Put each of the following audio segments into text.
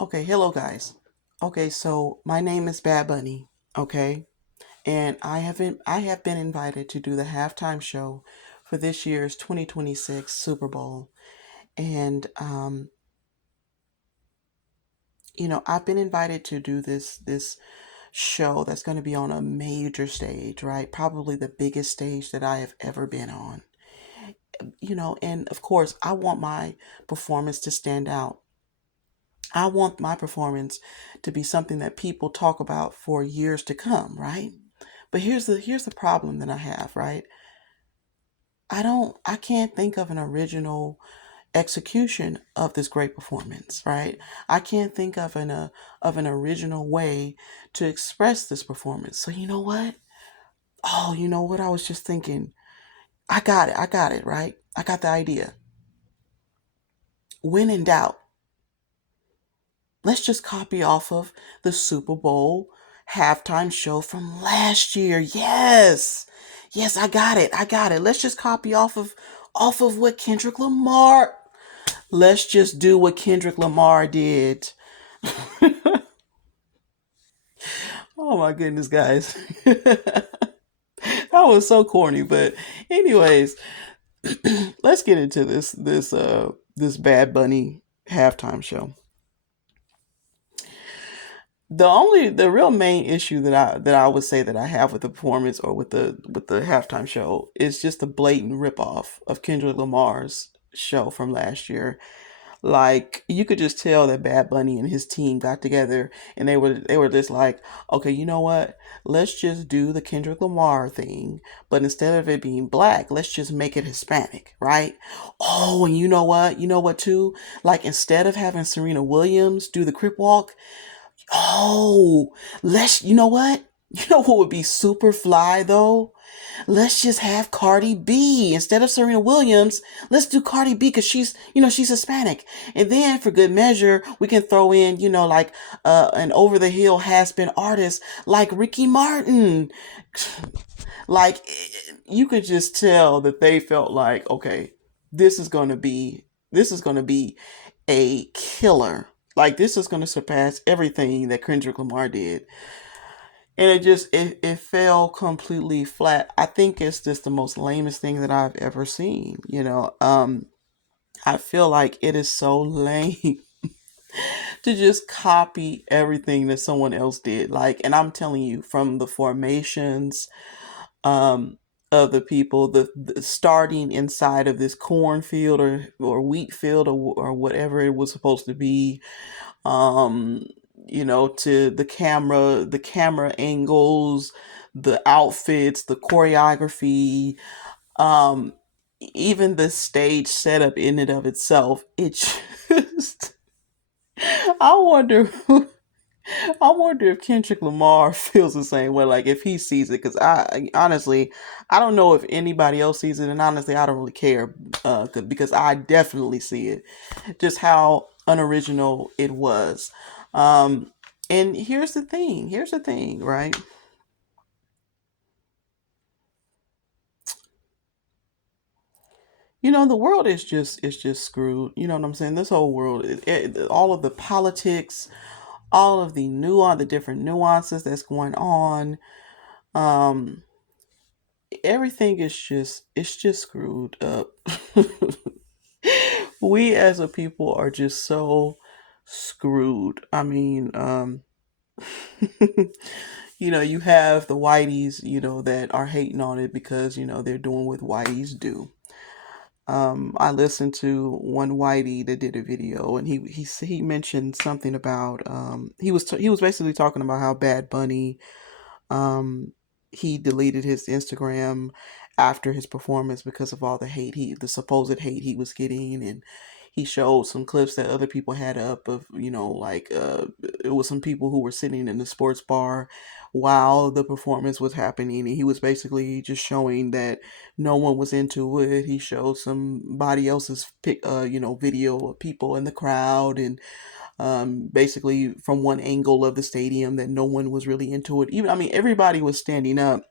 Okay, hello guys. Okay, so my name is Bad Bunny, okay? And I have been invited to do the halftime show for this year's 2026 Super Bowl. And I've been invited to do this show that's going to be on a major stage, right? Probably the biggest stage that I have ever been on. And of course, I want my performance to stand out. I want my performance to be something that people talk about for years to come, right? But here's the problem that I have, right? I can't think of an original execution of this great performance, right? I can't think of an original way to express this performance. So you know what? Oh, you know what I was just thinking? I got it. I got it, right? I got the idea. When in doubt, let's just copy off of the Super Bowl halftime show from last year. Yes. Yes, I got it. I got it. Let's just copy off of what Kendrick Lamar. Let's just do what Kendrick Lamar did. Oh my goodness, guys. That was so corny, but anyways, let's get into this Bad Bunny halftime show. The real main issue that I would say that I have with the performance or with the halftime show is just the blatant ripoff of Kendrick Lamar's show from last year. Like you could just tell that Bad Bunny and his team got together and they were just like, okay, you know what? Let's just do the Kendrick Lamar thing, but instead of it being black, let's just make it Hispanic, right? Oh, and you know what? You know what too? Like instead of having Serena Williams do the crip walk, oh, you know what? You know what would be super fly though? Let's just have Cardi B instead of Serena Williams. Let's do Cardi B because she's Hispanic. And then for good measure, we can throw in, like an over the hill has been artist like Ricky Martin. Like you could just tell that they felt like, okay, this is going to be this is going to be a killer. Like this is going to surpass everything that Kendrick Lamar did. And it fell completely flat. I think it's just the most lamest thing that I've ever seen. I feel like it is so lame to just copy everything that someone else did. Like, and I'm telling you, from the formations, um, of the people, the starting inside of this cornfield or wheat field or whatever it was supposed to be, um, to the camera angles, the outfits, the choreography, um, even the stage setup in and of itself. It just, I wonder I wonder if Kendrick Lamar feels the same way, like if he sees it, because I don't know if anybody else sees it, and honestly, I don't really care, because I definitely see it, just how unoriginal it was. Um, and here's the thing, right? The world is just screwed. You know what I'm saying? This whole world, all of the politics, all of the different nuances that's going on. Um, Everything is just screwed up. We as a people are just so screwed. I mean, you have the whiteys, that are hating on it because, they're doing what whiteys do. I listened to one whitey that did a video, and he mentioned something about he was basically talking about how Bad Bunny, um, he deleted his Instagram after his performance because of all the supposed hate he was getting, and he showed some clips that other people had up of, like it was some people who were sitting in the sports bar while the performance was happening, and he was basically just showing that no one was into it. He showed somebody else's video of people in the crowd, and basically from one angle of the stadium that no one was really into it. Even, I mean, everybody was standing up,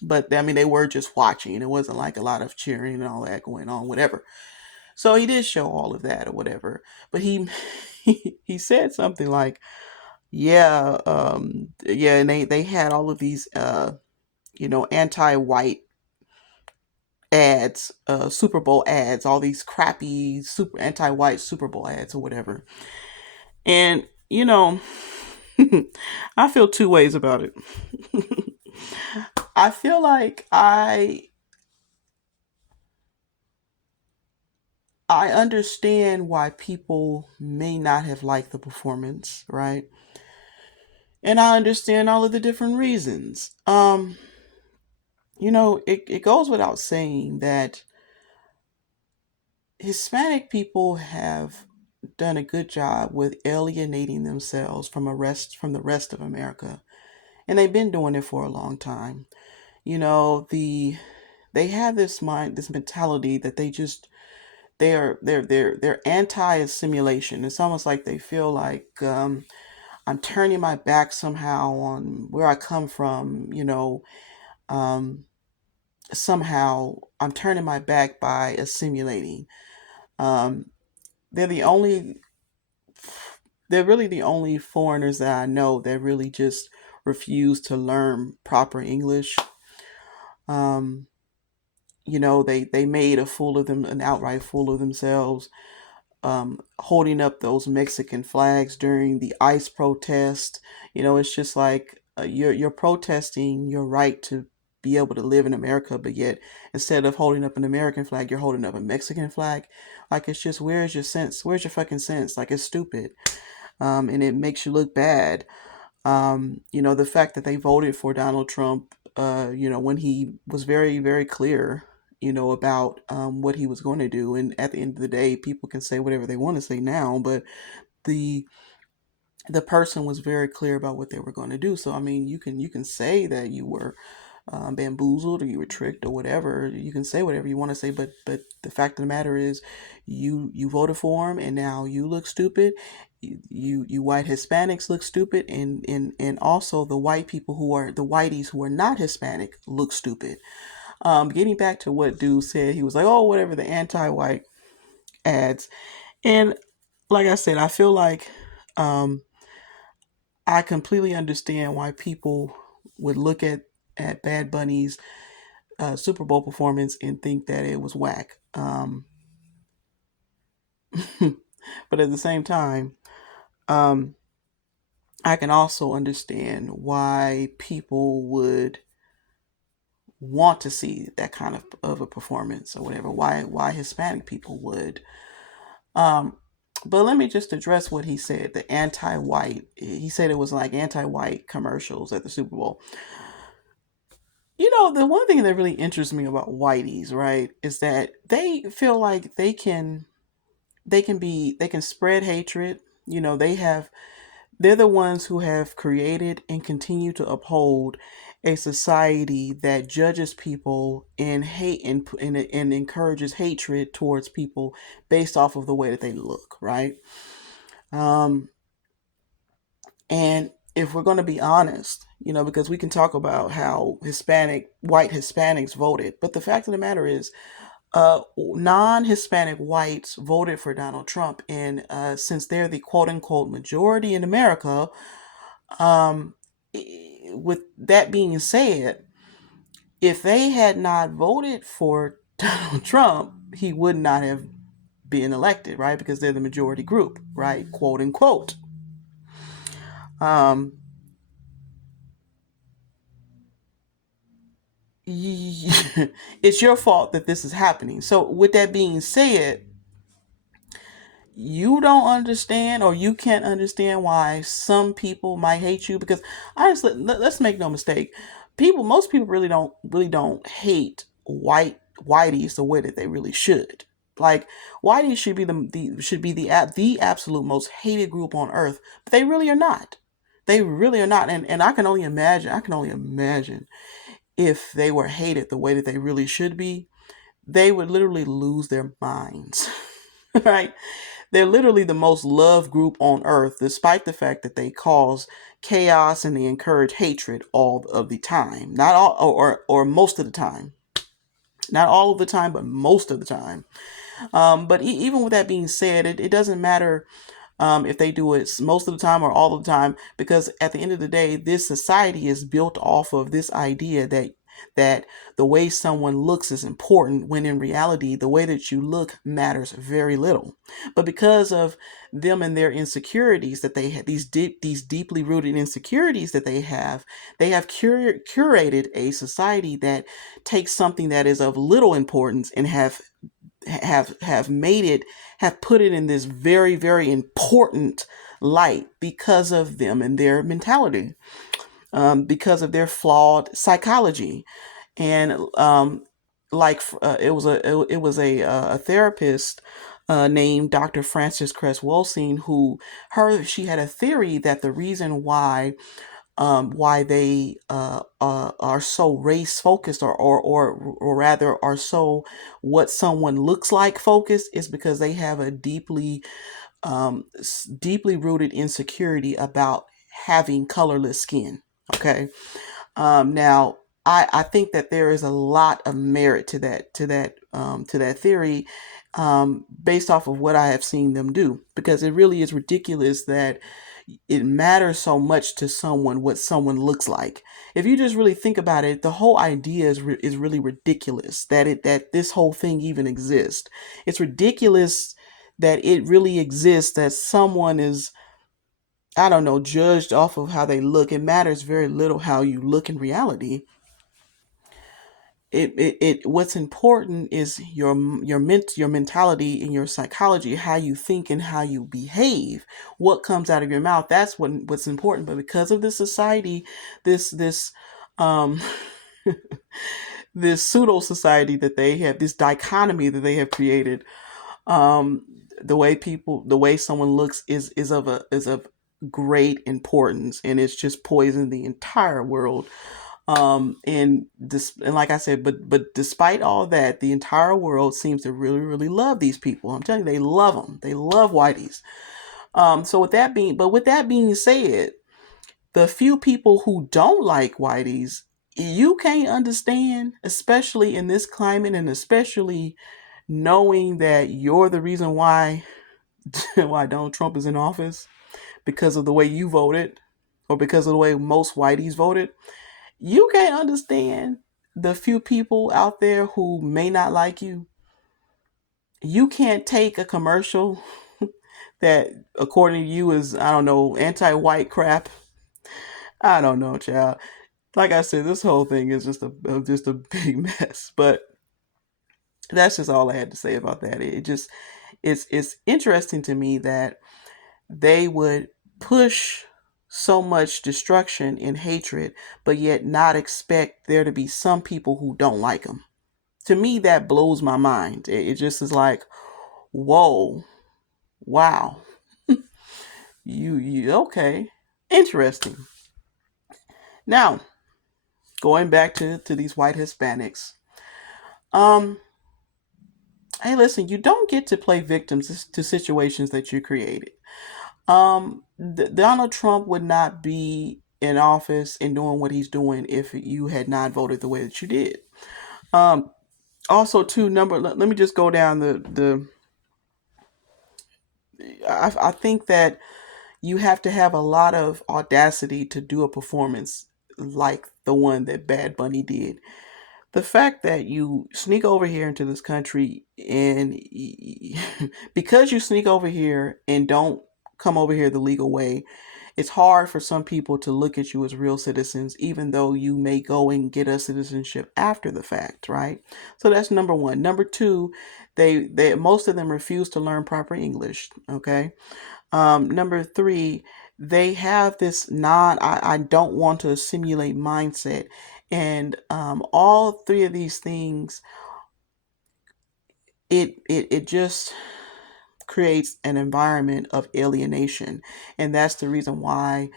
but I mean, they were just watching. It wasn't like a lot of cheering and all that going on, whatever. So he did show all of that or whatever. But he he said something like, yeah, yeah, and they had all of these anti-white ads, Super Bowl ads, all these crappy super anti-white Super Bowl ads or whatever. And I feel two ways about it. I feel like I understand why people may not have liked the performance, right? And I understand all of the different reasons. It goes without saying that Hispanic people have done a good job with alienating themselves from the rest of America. And they've been doing it for a long time. They have this mentality that they're anti-assimilation. It's almost like they feel like, I'm turning my back somehow on where I come from. Um, Somehow I'm turning my back by assimilating. Um, they're the only they're really the only foreigners that I know that really just refuse to learn proper English. Um, they made a fool of them, an outright fool of themselves, holding up those Mexican flags during the ICE protest. It's just like, you're protesting your right to be able to live in America, but yet instead of holding up an American flag, you're holding up a Mexican flag. Like, it's just, where's your sense? Where's your fucking sense? Like, it's stupid, and it makes you look bad. The fact that they voted for Donald Trump, when he was very, very clear, about what he was going to do. And at the end of the day, people can say whatever they want to say now, but the the person was very clear about what they were going to do. So I mean, you can say that you were bamboozled or you were tricked or whatever. You can say whatever you want to say, but the fact of the matter is, you voted for him, and now you look stupid. You white Hispanics look stupid, and also the white people who are the whiteys who are not Hispanic look stupid. Getting back to what dude said, he was like, "Oh, whatever, the anti-white ads," and like I said, I feel like, um, I completely understand why people would look at Bad Bunny's Super Bowl performance and think that it was whack. But at the same time, um, I can also understand why people would want to see that kind of a performance or whatever. Why Hispanic people would. Um, but let me just address what he said. The anti-white. He said it was like anti-white commercials at the Super Bowl. The one thing that really interests me about whiteys, right, is that they feel like they can spread hatred. They're the ones who have created and continue to uphold a society that judges people and and encourages hatred towards people based off of the way that they look, right? Um, and if we're going to be honest, because we can talk about how white Hispanics voted, but the fact of the matter is, non-Hispanic whites voted for Donald Trump, and since they're the quote unquote majority in America, um, with that being said, if they had not voted for Donald Trump, he would not have been elected, right? Because they're the majority group, right? Quote unquote. Um, it's your fault that this is happening. So, with that being said, you don't understand or you can't understand why some people might hate you, because honestly, let's make no mistake, most people really don't hate whiteys the way that they really should. Like, whiteys should be the absolute most hated group on earth, but they really are not. They really are not. And I can only imagine if they were hated the way that they really should be, they would literally lose their minds. Right? They're literally the most loved group on earth, despite the fact that they cause chaos and they encourage hatred all of the time. Not all, or most of the time. Not all of the time, but most of the time. But even with that being said, it doesn't matter if they do it most of the time or all of the time, because at the end of the day, this society is built off of this idea that the way someone looks is important, when in reality the way that you look matters very little. But because of them and their insecurities that they have, these deeply rooted insecurities that they have curated a society that takes something that is of little importance and have made it, have put it in this very, very important light because of them and their mentality, because of their flawed psychology. And it was a therapist named Dr. Frances Cress Welsing, who she had a theory that the reason why they are so race focused, or rather are so what someone looks like focused, is because they have a deeply rooted insecurity about having colorless skin. Okay. Now, I think that there is a lot of merit to that theory, based off of what I have seen them do, because it really is ridiculous that it matters so much to someone what someone looks like. If you just really think about it, the whole idea is really ridiculous, that this whole thing even exists. It's ridiculous that it really exists, that someone is, I don't know, judged off of how they look. It matters very little how you look in reality. What's important is your mentality and your psychology, how you think and how you behave, what comes out of your mouth. That's what's important. But because of this society, this um this pseudo society that they have, this dichotomy that they have created, um the way someone looks is of great importance, and it's just poisoned the entire world. And this, and like I said, but despite all that, the entire world seems to really, really love these people. I'm telling you, they love them. They love whiteys. With that being said, the few people who don't like whiteys, you can't understand, especially in this climate, and especially knowing that you're the reason why why Donald Trump is in office, because of the way you voted, or because of the way most whiteys voted. You can't understand the few people out there who may not like you. You can't take a commercial that, according to you, is, I don't know, anti-white crap. I don't know, child. Like I said, this whole thing is just a big mess. But that's just all I had to say about that. It's interesting to me that they would push so much destruction and hatred, but yet not expect there to be some people who don't like them. To me, that blows my mind. It just is like, whoa, wow, you okay, interesting. Now, going back to these white Hispanics, um, hey, listen, you don't get to play victims to situations that you created. Donald Trump would not be in office and doing what he's doing if you had not voted the way that you did. Um, Also, too, let me just go down the. I think that you have to have a lot of audacity to do a performance like the one that Bad Bunny did. The fact that you sneak over here into this country, and because you sneak over here and don't come over here the legal way, it's hard for some people to look at you as real citizens, even though you may go and get a citizenship after the fact, right? So that's number one. Number two, they most of them refuse to learn proper English. Okay. Number three, they have this I don't want to assimilate mindset. And all three of these things, it just creates an environment of alienation. And that's the reason why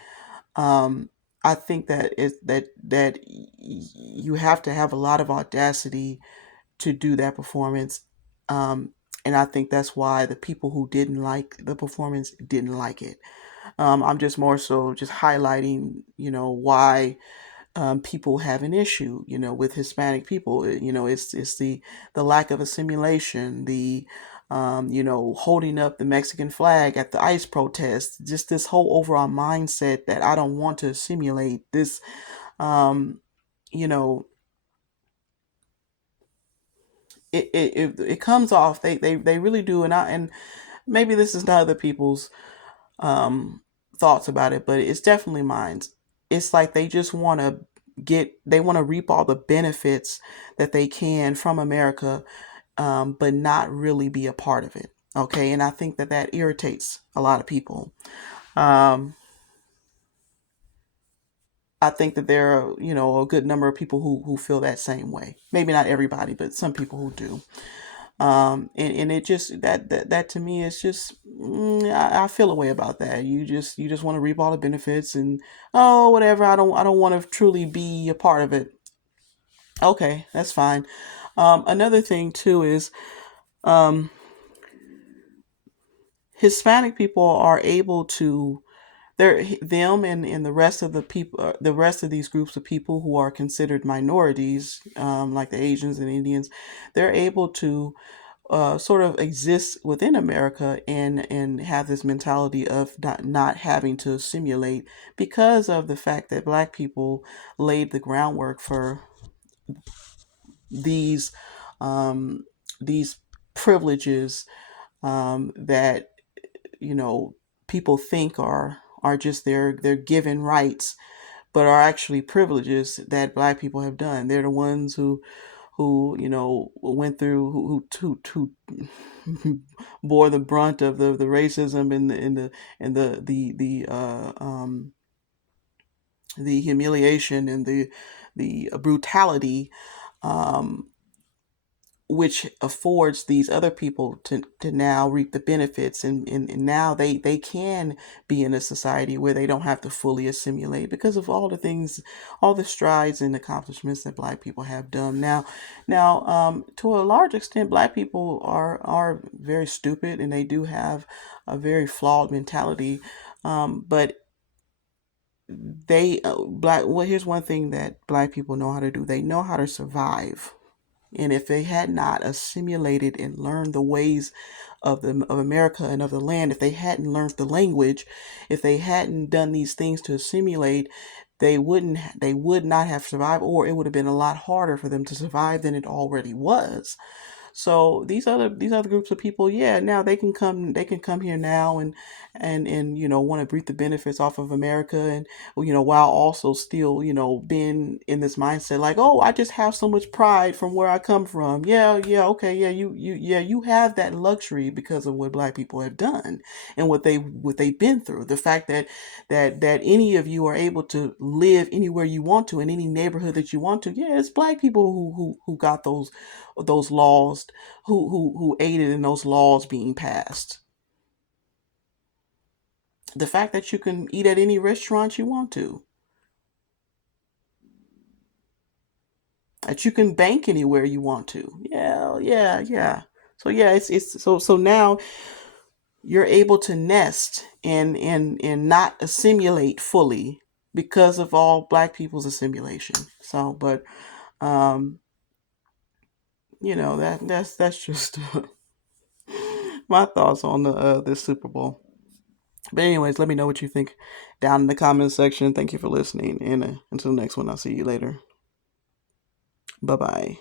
um, I think you have to have a lot of audacity to do that performance. And I think that's why the people who didn't like the performance didn't like it. I'm just more so just highlighting, why people have an issue, with Hispanic people. It's the lack of assimilation, the holding up the Mexican flag at the ICE protest, just this whole overall mindset that I don't want to assimilate this, um, you know, it comes off, they really do. And maybe this is not other people's um, thoughts about it, but it's definitely mine. It's like they just want to they want to reap all the benefits that they can from America, but not really be a part of it. Okay, and I think that that irritates a lot of people. Um, I think that there are, a good number of people who feel that same way. Maybe not everybody, but some people who do. And it just that to me is just I feel a way about that. You just want to reap all the benefits and oh whatever. I don't want to truly be a part of it. Okay, that's fine. Another thing too is um, Hispanic people are able to them and the rest of the people, the rest of these groups of people who are considered minorities, like the Asians and Indians, they're able to sort of exist within America and have this mentality of not having to assimilate because of the fact that Black people laid the groundwork for these um, these privileges that you know people think are just their given rights, but are actually privileges that Black people have done. They're the ones who went through who bore the brunt of the racism and the humiliation and the brutality, um, which affords these other people to now reap the benefits, and now they can be in a society where they don't have to fully assimilate because of all the things, all the strides and accomplishments that Black people have done. Now, to a large extent, Black people are very stupid and they do have a very flawed mentality, but here's one thing that Black people know how to do: they know how to survive. And if they had not assimilated and learned the ways of America and of the land, if they hadn't learned the language, if they hadn't done these things to assimilate, they would not have survived, or it would have been a lot harder for them to survive than it already was. So these other groups of people, yeah, now they can come here now and want to reap the benefits off of America, and while also still being in this mindset like, oh, I just have so much pride from where I come from. Yeah, yeah, okay, yeah, you have that luxury because of what Black people have done and what they've been through. The fact that any of you are able to live anywhere you want to in any neighborhood that you want to, yeah, it's Black people who got those laws, who aided in those laws being passed. The fact that you can eat at any restaurant you want to, that you can bank anywhere you want to. Yeah, yeah, yeah. So yeah, it's so now you're able to nest and not assimilate fully because of all Black people's assimilation. So, but um, that's just my thoughts on the this Super Bowl. But anyways, let me know what you think down in the comments section. Thank you for listening, and until the next one, I'll see you later. Bye bye.